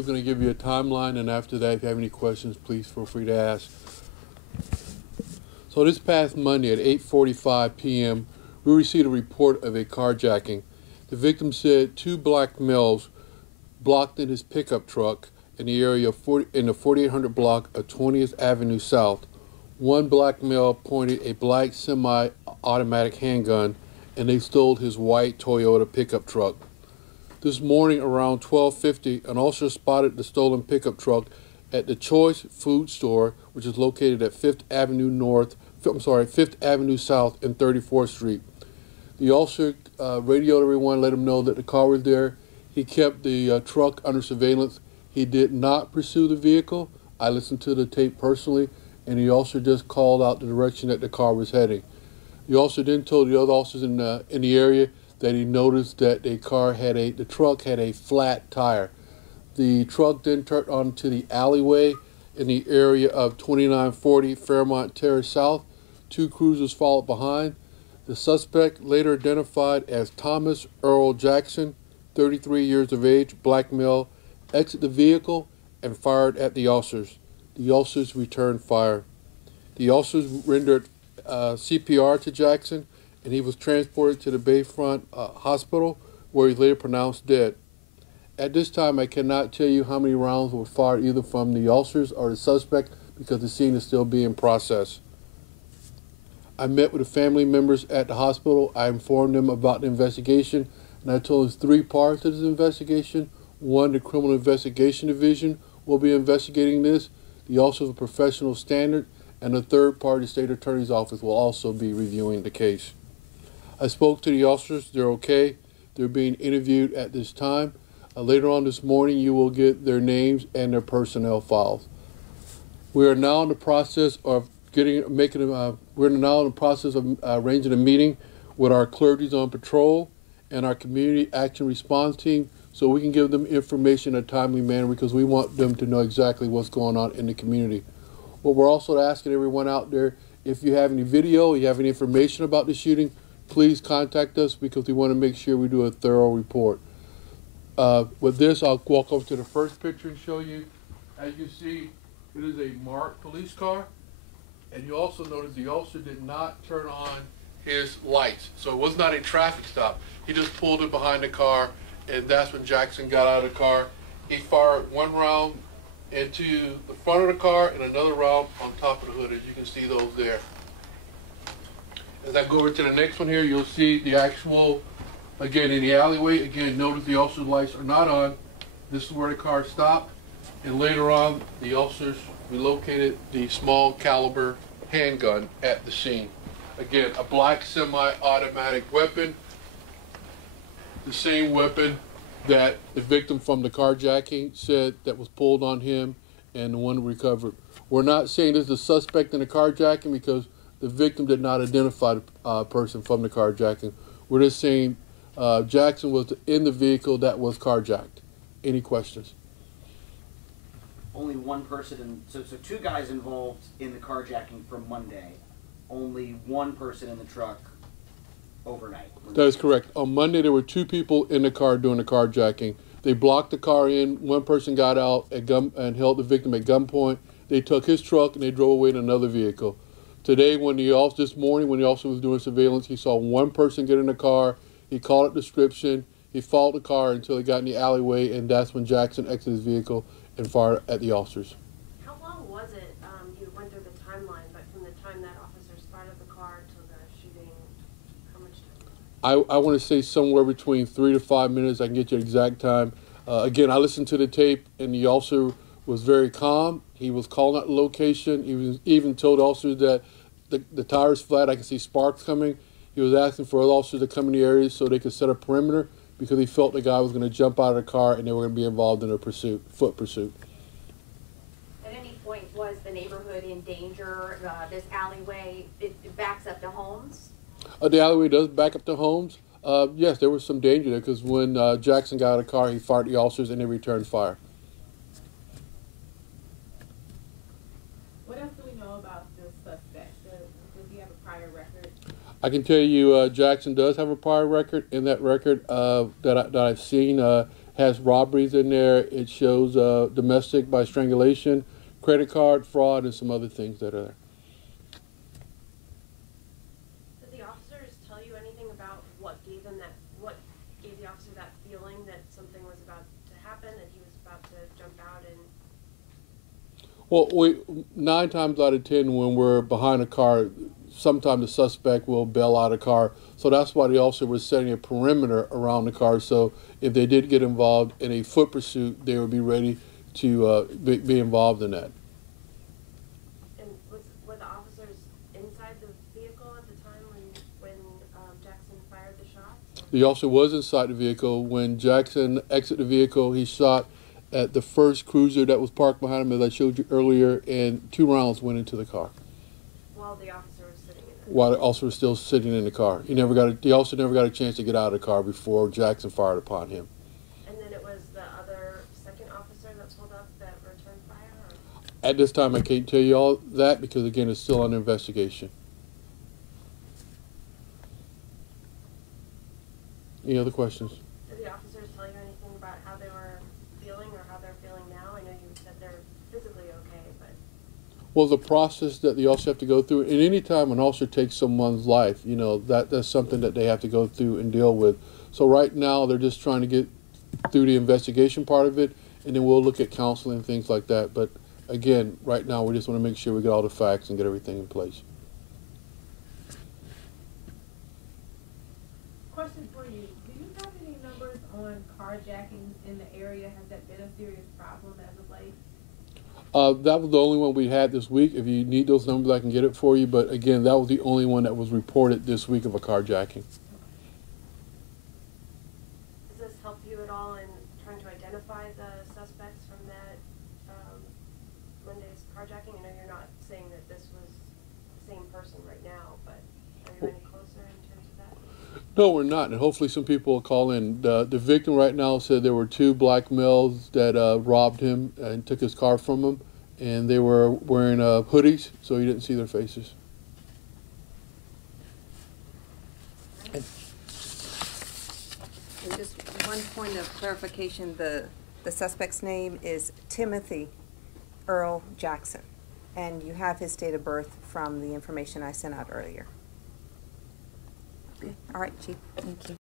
is going to give you a timeline, and after that, if you have any questions, please feel free to ask. So this past Monday at 8:45 p.m., we received a report of a carjacking. The victim said two black males blocked in his pickup truck in the area of in the 4800 block of 20th Avenue South. One black male pointed a black semi-automatic handgun, and they stole his white Toyota pickup truck. This morning around 12:50, an officer spotted the stolen pickup truck at the Choice Food Store, which is located at 5th Avenue South and 34th Street. The officer radioed everyone, let them know that the car was there. He kept the truck under surveillance. He did not pursue the vehicle. I listened to the tape personally, and the officer just called out the direction that the car was heading. The officer then told the other officers in the area that he noticed that the truck had a flat tire. The truck then turned onto the alleyway in the area of 2940 Fairmont Terrace South. Two cruisers followed behind. The suspect, later identified as Thomas Earl Jackson, 33 years of age, black male, exited the vehicle and fired at the officers. The officers returned fire. The officers rendered CPR to Jackson, and he was transported to the Bayfront Hospital, where he was later pronounced dead. At this time, I cannot tell you how many rounds were fired either from the officers or the suspect because the scene is still being processed. I met with the family members at the hospital. I informed them about the investigation, and I told them 3 parts to this investigation. 1, the Criminal Investigation Division will be investigating this. The Office of Professional Standard, and the 3rd part, the State Attorney's Office, will also be reviewing the case. I spoke to the officers. They're okay. They're being interviewed at this time. Later on this morning, you will get their names and their personnel files. We are now in the process of arranging a meeting with our clergies on patrol and our community action response team, so we can give them information in a timely manner because we want them to know exactly what's going on in the community. But we're also asking everyone out there, if you have any video, you have any information about the shooting, please contact us because we want to make sure we do a thorough report. With this, I'll walk over to the first picture and show you. As you see, it is a marked police car. And you also notice the officer did not turn on his lights. So it was not a traffic stop. He just pulled it behind the car, and that's when Jackson got out of the car. He fired 1 round into the front of the car and another round on top of the hood, as you can see those there. As I go over to the next one here, you'll see the actual, again, in the alleyway. Again, notice the officer's lights are not on. This is where the car stopped. And later on, the officers relocated the small caliber handgun at the scene. Again, a black semi-automatic weapon, the same weapon that the victim from the carjacking said that was pulled on him and the one recovered. We're not saying this is the suspect in the carjacking because the victim did not identify the person from the carjacking. We're just saying Jackson was in the vehicle that was carjacked. Any questions? Only one person, so 2 guys involved in the carjacking from Monday, only one person in the truck overnight. That is correct. On Monday, there were 2 people in the car doing the carjacking. They blocked the car in. One person got out and held the victim at gunpoint. They took his truck and they drove away in another vehicle. Today, this morning, when the officer was doing surveillance, he saw one person get in the car. He called it description. He followed the car until he got in the alleyway, and that's when Jackson exited his vehicle and fired at the officers. How long was it, you went through the timeline, but from the time that officer spotted the car to the shooting, how much time? I want to say somewhere between 3 to 5 minutes. I can get you the exact time. Again, I listened to the tape, and the officer was very calm. He was calling out the location. He even told officers that the tire's flat. I can see sparks coming. He was asking for other officers to come in the area so they could set a perimeter because he felt the guy was going to jump out of the car and they were going to be involved in a foot pursuit. At any point, was the neighborhood in danger? This alleyway, it backs up to homes? The alleyway does back up to homes. Yes, there was some danger there because when Jackson got out of the car, he fired at the officers and they returned fire. What else do we know about the suspect? Does he have a prior record? I can tell you Jackson does have a prior record. In that record that I've seen, has robberies in there. It shows domestic by strangulation, credit card fraud, and some other things that are there. Did the officers tell you anything about what gave them that, what gave the officer that feeling that something was about to happen, that he was about to jump out and? Well, 9 times out of 10, when we're behind a car, sometimes the suspect will bail out a car. So that's why the officer was setting a perimeter around the car. So if they did get involved in a foot pursuit, they would be ready to be involved in that. And were the officers inside the vehicle at the time when Jackson fired the shots? The officer was inside the vehicle. When Jackson exited the vehicle, he shot at the first cruiser that was parked behind him, as I showed you earlier, and 2 rounds went into the car. While the officer was sitting in it? While the officer was still sitting in the car. The officer never got a chance to get out of the car before Jackson fired upon him. And then it was the other second officer that pulled up that returned fire? Or? At this time, I can't tell you all that because, again, it's still under investigation. Any other questions? Did the officers tell you anything about how they were feeling or how they're feeling now? I know you said they're physically okay, but... Well, the process that the officer have to go through, and any time an officer takes someone's life, you know, that's something that they have to go through and deal with. So right now, they're just trying to get through the investigation part of it, and then we'll look at counseling and things like that. But again, right now, we just want to make sure we get all the facts and get everything in place. Question for you. Do you have any numbers on carjackings in the area? Has that been a serious problem as of late? That was the only one we had this week. If you need those numbers, I can get it for you. But again, that was the only one that was reported this week of a carjacking. Does this help you at all in trying to identify the suspects from that Monday's carjacking? I know you're not saying that this was the same person right now, but are you any closer in terms of that? No, we're not, and hopefully some people will call in. The victim right now said there were 2 black males that robbed him and took his car from him, and they were wearing hoodies, so you didn't see their faces. And just one point of clarification, the suspect's name is Timothy Earl Jackson, and you have his date of birth from the information I sent out earlier. Okay. All right, Chief. Thank you.